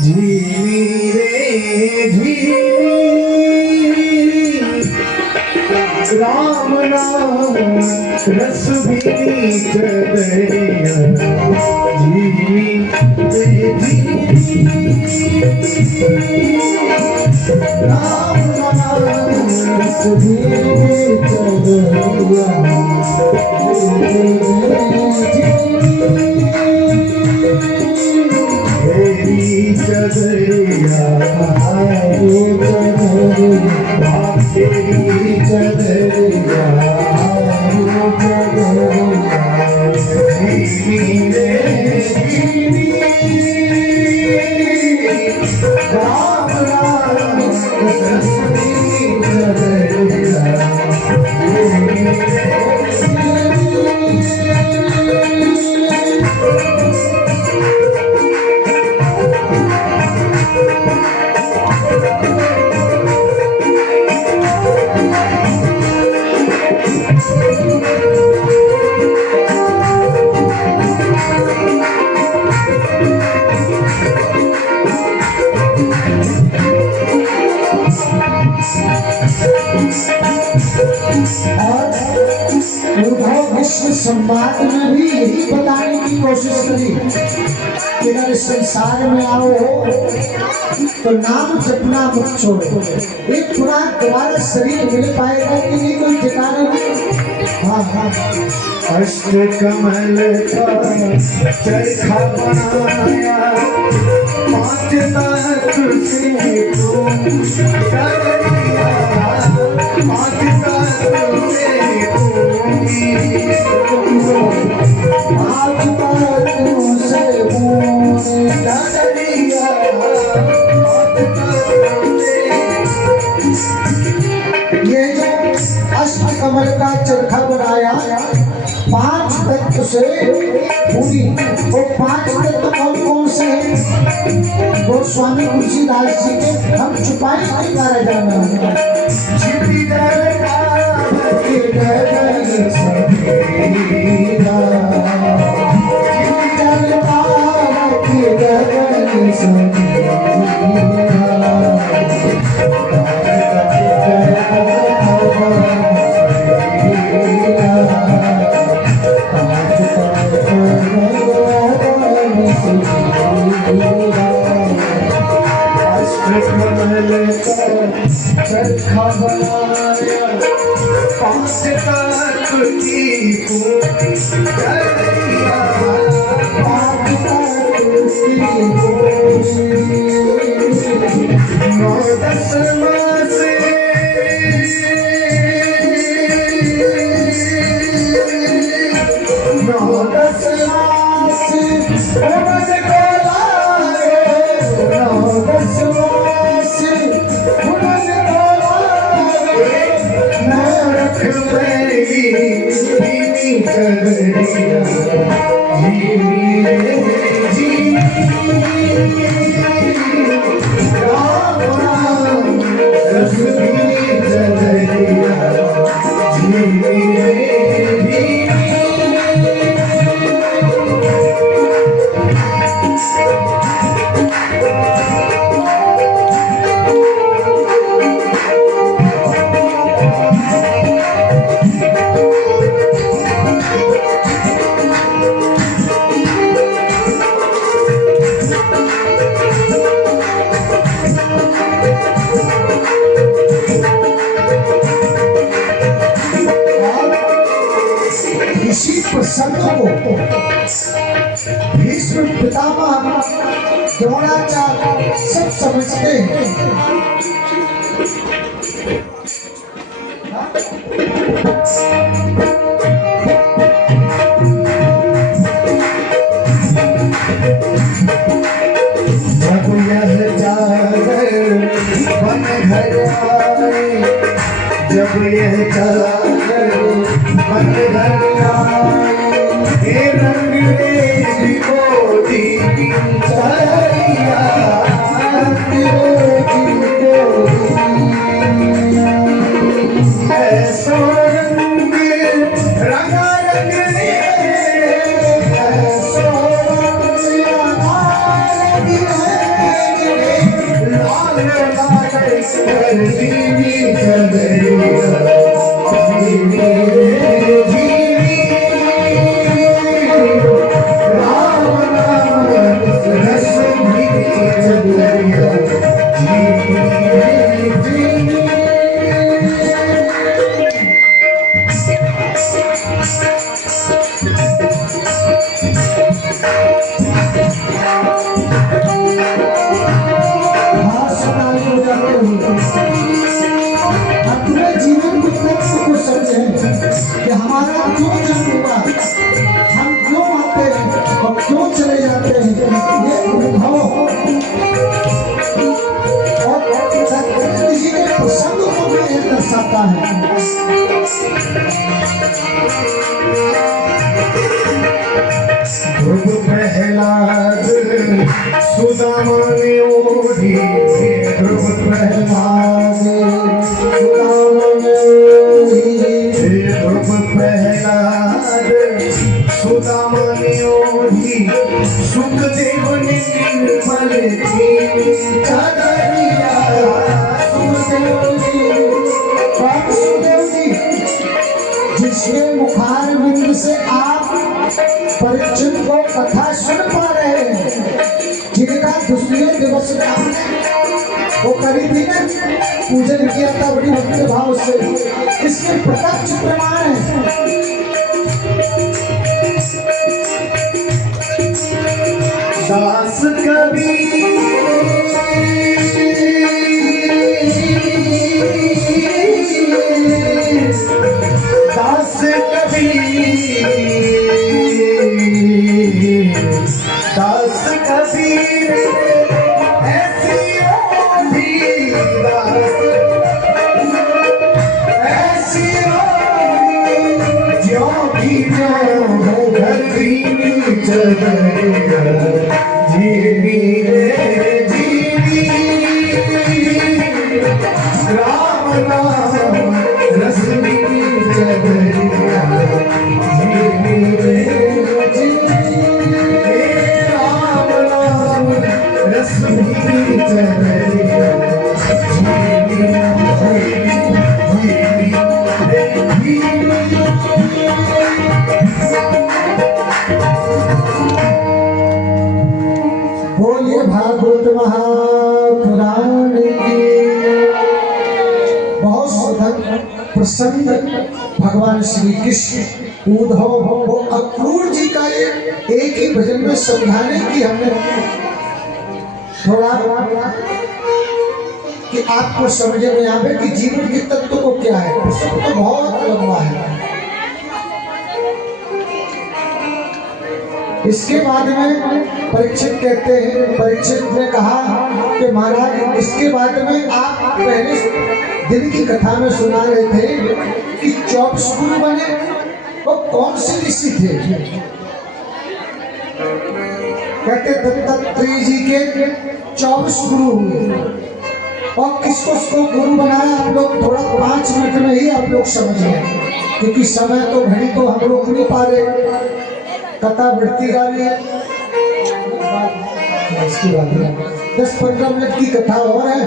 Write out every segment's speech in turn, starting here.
झीली रे झीली राम नाम रस भी चदरिया झीली रे झीली राम नाम रस भी चदरिया तेरी चदरिया तेरी चदरिया राम राम विश्व संवाद में भी यही बताने की कोशिश करी कि अगर इस संसार में आओ तो नाम जपना मत छोड़ो। एक खुराक तुम्हारा शरीर मिल पाएगा कि नहीं कोई ठिकाना नहीं। हाँ हाँ अष्ट कमल का चरखा बनाया पांच तत्व से ये जो अष्ट कमल का चरखा बनाया पांच तत्व से पूरी, वो पांच तत्व कौन कौन से हैं वो स्वामी तुलसीदास जी के हम छुपाए नहीं जा रहे जाना चरखा बनाया पांच तत्व की पूरी पांच तत्व की नौ दस मास नौ दस मास इसी प्रसंग को भीष्म पितामह द्रोणाचार्य सब समझते हैं। जब यह चादर बन घर आए, जब यह चादर बन घर आए, रंग मोती चढ़िया ऐसा रंग ध्रुव प्रहलाद सुदामा ने ओढ़ी, ध्रुव प्रहलाद सुदामा ने ओढ़ी, ध्रुव प्रहलाद सुदामा ने ओढ़ी, सुखदेव ने निर्मल की चादरिया, सुखदेव जी जिसके मुखारविंद से आप परीक्षित को कथा सुन पा रहे हैं, जिनका दूसरे दिवस का वो करी थी ना, पूजन किया था बड़ी भक्ति भाव से, इसके प्रत्यक्ष प्रमाण है। दास कबीर, दास कबीर, दास कबीर ऐसी ओढ़ी, दास ऐसी ओढ़ी, ज्यों की ज्यों है घर भीनी चदरिया, जीवी रे जीवी, राम नाम रस भीनी चदरिया, जीवी रे जीवी, राम नाम रस भीनी चदरिया, जीवी रे जीवी। बोलिए भागवत महापुराण की। बहुत सुंदर प्रसन्न भगवान श्री कृष्ण उद्धव को अक्रूर जी का ये एक ही भजन में समझाने की हमने थोड़ा कि आपको समझ में आवे कि जीवन के तत्व को क्या है। सब तो बहुत लंबा है। इसके बाद में परीक्षित कहते हैं, परीक्षित ने कहा कि महाराज इसके बाद में आप पहले दिन की कथा में सुना रहे थे कि 24 गुरु बने, वो कौन से ऋषि थे? कहते दत्तात्रेय जी के 24 गुरु हुए। और किसको गुरु बनाया आप लोग थोड़ा 5 मिनट में ही आप लोग समझ गए, क्योंकि समय तो घड़ी तो हम लोग नहीं पा रहे, कथा बढ़ती जा रही है। इसकी बात 10-15 मिनट की कथा और है।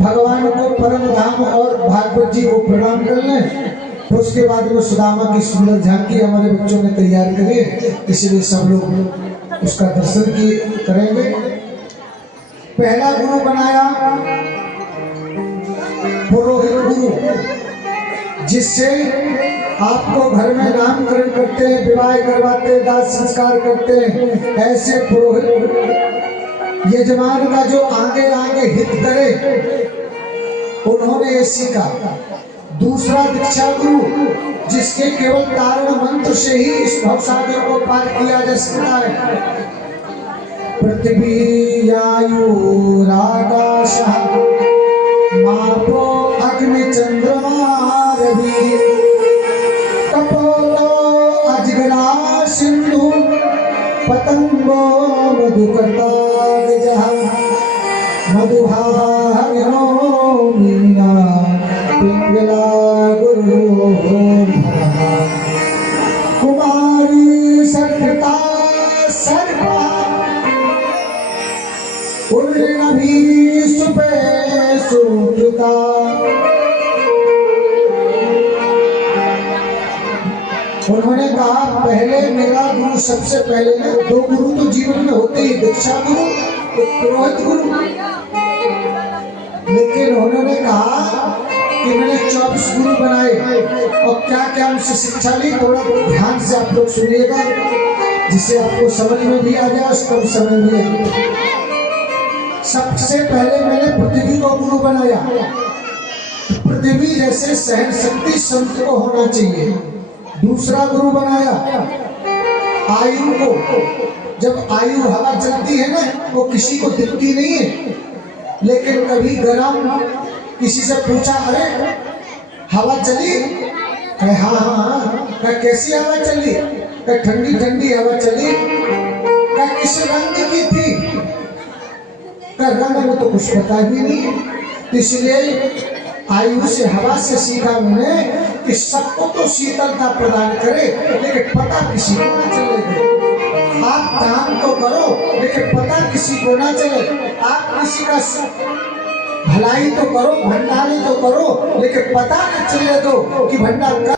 भगवान को परम धाम और भागवत जी को प्रणाम कर लें, तो उसके बाद में सुदामा की सुंदर झांकी हमारे बच्चों ने तैयार करी है, इसलिए सब लोग उसका दर्शन करेंगे। पहला गुरु बनाया पुरोहित गुरु, जिससे आपको घर में नामकरण करते हैं, विवाह करवाते हैं, दास संस्कार करते हैं। ऐसे पुरोहित यजमान का जो आगे आगे हित करे, उन्होंने ये सीखा। दूसरा दीक्षा गुरु, जिसके केवल तारण मंत्र से ही इस भवसागर को पार किया जा सकता है। पृथ्वी आयुराकाश मापो अग्नि चंद्रमा रवि, कपोलो अजगरा सिंधु पतंगो मधुकर्ता मधुहारिणो मीना पिंगला गुरु कुमारी सर्पता सर्पा उर्नभी सुपे सुकृता। उन्होंने कहा पहले मेरा गुरु सबसे पहले ना, 2 गुरु तो जीवन में होते ही, दीक्षा गुरु तो पुरोहित गुरु। लेकिन उन्होंने कहा कि मैंने 24 गुरु बनाए और क्या क्या उनसे शिक्षा ली, थोड़ा ध्यान से आप लोग सुनिएगा, जिससे आपको समझ में भी आ जाए, कम समय में। सबसे पहले मैंने पृथ्वी को गुरु बनाया। पृथ्वी जैसे सहन शक्ति संत को होना चाहिए। दूसरा गुरु बनाया आयु को। जब आयु हवा चलती है ना, वो किसी को दिखती नहीं है, लेकिन कभी गरम किसी से पूछा, अरे हवा चली? हाँ हाँ हाँ। कैसी हवा चली? ठंडी ठंडी हवा चली। का रंग में तो कुछ पता ही नहीं। तो इसलिए आयु से हवा से सीखा मैंने कि सबको तो शीतलता प्रदान करे, लेकिन पता किसी को ना चले। आप काम तो करो लेकिन पता किसी को ना चले। आप किसी का भलाई तो करो, भंडारी तो करो, लेकिन पता न चले दो कि भंडार